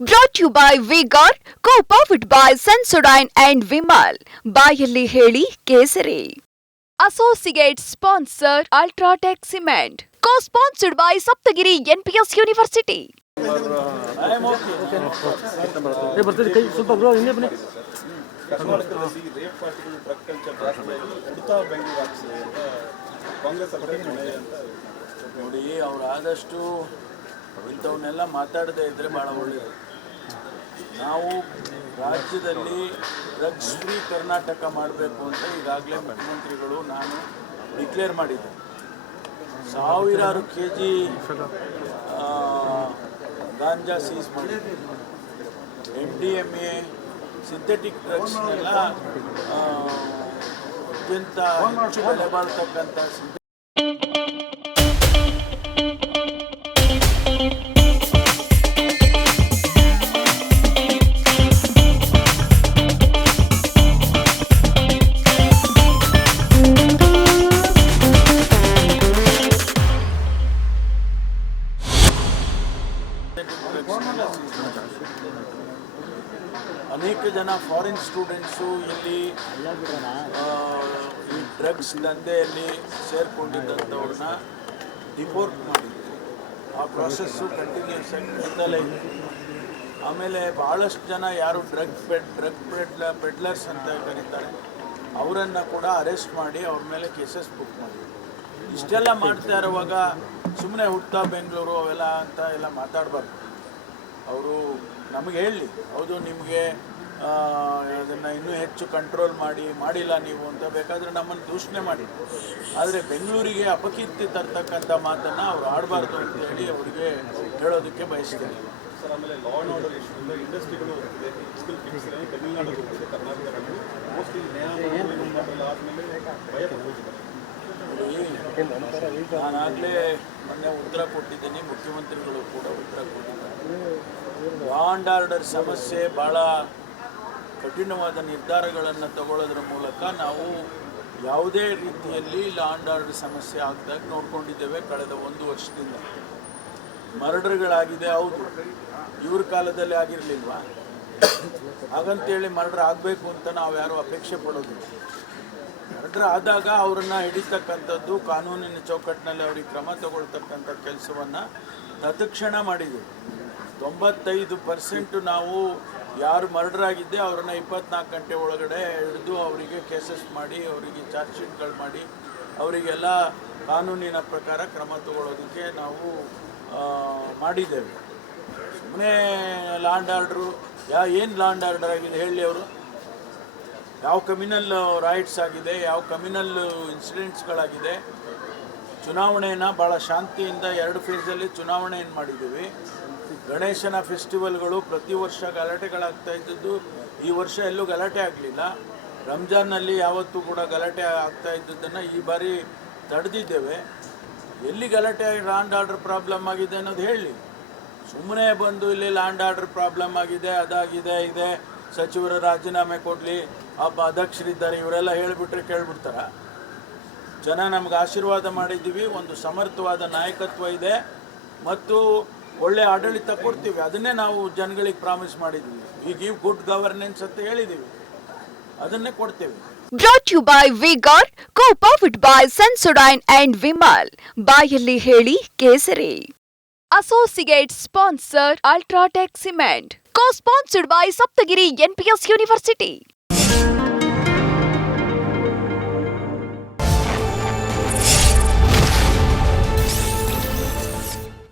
Brought you by vigor co powered by Sensodyne and Vimal ಬಾಯಲ್ಲಿ ಹೇಳಿ ಕೇಸರಿ. Associate sponsor UltraTech cement co sponsored by Saptagiri NPS university ನೋಡಿ ಅವ್ರು ಆದಷ್ಟು ಇಂಥವನ್ನೆಲ್ಲ ಮಾತಾಡದೇ ಇದ್ರೆ ಭಾಳ ಒಳ್ಳೆಯದು ನಾವು ರಾಜ್ಯದಲ್ಲಿ ಡ್ರಗ್ಸ್ ಫ್ರೀ ಕರ್ನಾಟಕ ಮಾಡಬೇಕು ಅಂತ ಈಗಾಗಲೇ ಮುಖ್ಯಮಂತ್ರಿಗಳು ನಾನು ಡಿಕ್ಲೇರ್ ಮಾಡಿದ್ದೆ. ಸಾವಿರಾರು ಕೆ ಜಿ ಗಾಂಜಾ ಸೀಸ್ ಮಾಡಿದ್ದೆ. M D M A, synthetic ಡ್ರಗ್ಸ್ನೆಲ್ಲ ಅತ್ಯಂತ ಹೆಚ್ಚು ಬೆಲೆ ಬಾಳ್ತಕ್ಕಂಥ ಅನೇಕ ಜನ ಫಾರಿನ್ ಸ್ಟೂಡೆಂಟ್ಸು ಇಲ್ಲಿ ಈ ಡ್ರಗ್ಸ್ ದಂಧೆಯಲ್ಲಿ ಸೇರ್ಕೊಂಡಿದ್ದಂಥವ್ರನ್ನ ಡಿಪೋರ್ಟ್ ಮಾಡಿದ್ವಿ ಆ ಪ್ರಾಸೆಸ್ಸು ಕಂಟಿನ್ಯೂಸ್ ಆಗಿ ಇದೆ. ಆಮೇಲೆ ಭಾಳಷ್ಟು ಜನ ಯಾರು drug ped drug pedla peddlers ಅಂತ ಕರೀತಾರೆ, ಅವರನ್ನು ಕೂಡ ಅರೆಸ್ಟ್ ಮಾಡಿ ಅವ್ರ ಮೇಲೆ ಕೇಸಸ್ ಬುಕ್ ಮಾಡಿದ್ರು. ಇಷ್ಟೆಲ್ಲ ಮಾಡ್ತಾ ಇರುವಾಗ ಸುಮ್ಮನೆ ಹುಟ್ಟ ಬೆಂಗಳೂರು ಅವೆಲ್ಲ ಅಂತ ಎಲ್ಲ ಮಾತಾಡಬಾರ್ದು. ಅವರು ನಮಗೆ ಹೇಳಿ. ಹೌದು ನಿಮಗೆ ಅದನ್ನು ಇನ್ನೂ ಹೆಚ್ಚು ಕಂಟ್ರೋಲ್ ಮಾಡಿ ಮಾಡಿಲ್ಲ ನೀವು ಅಂತ ಬೇಕಾದರೆ ನಮ್ಮನ್ನು ದೂಷಣೆ ಮಾಡಿ. ಆದರೆ ಬೆಂಗಳೂರಿಗೆ ಅಪಕೀರ್ತಿ ತರ್ತಕ್ಕಂಥ ಮಾತನ್ನು ಅವರು ಆಡಬಾರ್ದು ಅಂತ ಹೇಳಿ ಅವರಿಗೆ ಹೇಳೋದಕ್ಕೆ ಬಯಸ್ತೇನೆ. ಸರ್ ಆಮೇಲೆ ಲಾ ಆ್ಯಂಡ್ ಆರ್ಡರ್ ಇಶ್ಯೂಯಿಂದ ಇಂಡಸ್ಟ್ರಿಗಳು ಹೋಗ್ತಿದೆ. ಫಿಸಿಕಲ್ ಕಿಟ್ಸ್ಗೆ ತಮಿಳುನಾಡು ಹೋಗ್ತಿದೆ ಕರ್ನಾಟಕ ಮೋಸ್ಟ್ಲಿ ನ್ಯಾಯ ಆದಮೇಲೆ ಭಯ ಪಡ್ತಿದ್ದಾರೆ ನಾನಾಗಲೇ ಮೊನ್ನೆ ಉತ್ತರ ಕೊಟ್ಟಿದ್ದೀನಿ ಮುಖ್ಯಮಂತ್ರಿಗಳು ಕೂಡ ಉತ್ತರ ಕೊಟ್ಟಿದ್ದಾರೆ. ಲಾ ಆ್ಯಂಡ್ ಆರ್ಡರ್ ಸಮಸ್ಯೆ ಭಾಳ ಕಠಿಣವಾದ ನಿರ್ಧಾರಗಳನ್ನು ತಗೊಳ್ಳೋದ್ರ ಮೂಲಕ ನಾವು ಯಾವುದೇ ರೀತಿಯಲ್ಲಿ ಲಾಂಡ್ ಆರ್ಡರ್ ಸಮಸ್ಯೆ ಆಗ್ದಾಗ ನೋಡ್ಕೊಂಡಿದ್ದೇವೆ ಕಳೆದ ಒಂದು ವರ್ಷದಿಂದ. ಮರ್ಡರ್ಗಳಾಗಿದೆ ಹೌದು. ಇವ್ರ ಕಾಲದಲ್ಲಿ ಆಗಿರಲಿಲ್ವ? ಹಾಗಂತೇಳಿ ಮರ್ಡರ್ ಆಗಬೇಕು ಅಂತ ನಾವು ಯಾರೂ ಅಪೇಕ್ಷೆ ಪಡೋದಿಲ್ಲ. ಮರ್ಡರ್ ಆದಾಗ ಅವರನ್ನು ಹಿಡಿತಕ್ಕಂಥದ್ದು, ಕಾನೂನಿನ ಚೌಕಟ್ಟಿನಲ್ಲಿ ಅವರಿಗೆ ಕ್ರಮ ತಗೊಳ್ತಕ್ಕಂಥ ಕೆಲಸವನ್ನು ತತ್ಕ್ಷಣ ಮಾಡಿದ್ದೀವಿ ತೊಂಬತ್ತೈದು ಪರ್ಸೆಂಟು ನಾವು ಯಾರು ಮರ್ಡರ್ ಆಗಿದ್ದೆ ಅವರನ್ನು ಇಪ್ಪತ್ನಾಲ್ಕು ಗಂಟೆ ಒಳಗಡೆ ಹಿಡಿದು ಅವರಿಗೆ ಕೇಸಸ್ ಮಾಡಿ, ಅವರಿಗೆ ಚಾರ್ಜ್ ಶೀಟ್ಗಳು ಮಾಡಿ, ಅವರಿಗೆಲ್ಲ ಕಾನೂನಿನ ಪ್ರಕಾರ ಕ್ರಮ ತಗೊಳ್ಳೋದಕ್ಕೆ ನಾವು ಮಾಡಿದ್ದೇವೆ. ಸುಮ್ಮನೆ ಲ್ಯಾಂಡ್ ಆರ್ಡ್ರು, ಯಾ, ಏನು ಲ್ಯಾಂಡ್ ಆರ್ಡರ್ ಆಗಿದೆ ಹೇಳಿ ಅವರು? ಯಾವ ಕಮ್ಯುನಲ್ ರೈಟ್ಸ್ ಆಗಿದೆ, ಯಾವ ಕಮ್ಯುನಲ್ ಇನ್ಸಿಡೆಂಟ್ಸ್ಗಳಾಗಿದೆ? ಚುನಾವಣೆಯನ್ನು ಭಾಳ ಶಾಂತಿಯಿಂದ ಎರಡು ಫೇಸಲ್ಲಿ ಚುನಾವಣೆಯನ್ನು ಮಾಡಿದ್ದೀವಿ? ಗಣೇಶನ ಫೆಸ್ಟಿವಲ್ಗಳು ಪ್ರತಿ ವರ್ಷ ಗಲಾಟೆಗಳಾಗ್ತಾ ಇದ್ದದ್ದು, ಈ ವರ್ಷ ಎಲ್ಲೂ ಗಲಾಟೆ ಆಗಲಿಲ್ಲ. ರಂಜಾನ್ನಲ್ಲಿ ಯಾವತ್ತೂ ಕೂಡ ಗಲಾಟೆ ಆಗ್ತಾ ಇದ್ದದ್ದನ್ನು ಈ ಬಾರಿ ತಡೆದಿದ್ದೇವೆ. ಎಲ್ಲಿ ಗಲಾಟೆ ಲ್ಯಾಂಡ್ ಆರ್ಡರ್ ಪ್ರಾಬ್ಲಮ್ ಆಗಿದೆ ಅನ್ನೋದು ಹೇಳಿ. ಸುಮ್ಮನೆ ಬಂದು ಇಲ್ಲಿ ಲ್ಯಾಂಡ್ ಆರ್ಡರ್ ಪ್ರಾಬ್ಲಮ್ ಆಗಿದೆ, ಅದಾಗಿದೆ, ಇದೆ. ಸಚಿವರ ರಾಜೀನಾಮೆ ಕೊಡಲಿ ಅಬ್ಬ ಅಧ್ಯಕ್ಷರಿದ್ದಾರೆ ಇವರೆಲ್ಲ ಹೇಳಿಬಿಟ್ರೆ ಕೇಳ್ಬಿಡ್ತಾರ. ಜನ ನಮ್ಗೆ ಆಶೀರ್ವಾದ ಮಾಡಿದ್ದೀವಿ, ಒಂದು ಸಮರ್ಥವಾದ ನಾಯಕತ್ವ ಇದೆ. ಮತ್ತು ಒಳ್ಳೆ ಆಡಳಿತ ಕೊಡ್ತೀವಿ. ಅದನ್ನೇ ನಾವು ಜನಗಳಿಗೆ ಪ್ರಾಮಿಸ್ ಮಾಡಿದ್ದೀವಿ. ವಿ ಗಿವ್ ಗುಡ್ ಗವರ್ನೆನ್ಸ್ ಅಂತ ಹೇಳಿದ್ದೀವಿ. ಅದನ್ನೇ ಕೊಡ್ತೇವೆ. Brought you by vigor co powered by Sensodyne and Vimal ಬಾಯಲ್ಲಿ ಹೇಳಿ ಕೇಸರಿ. Associate sponsor UltraTech cement co sponsored by Saptagiri NPS university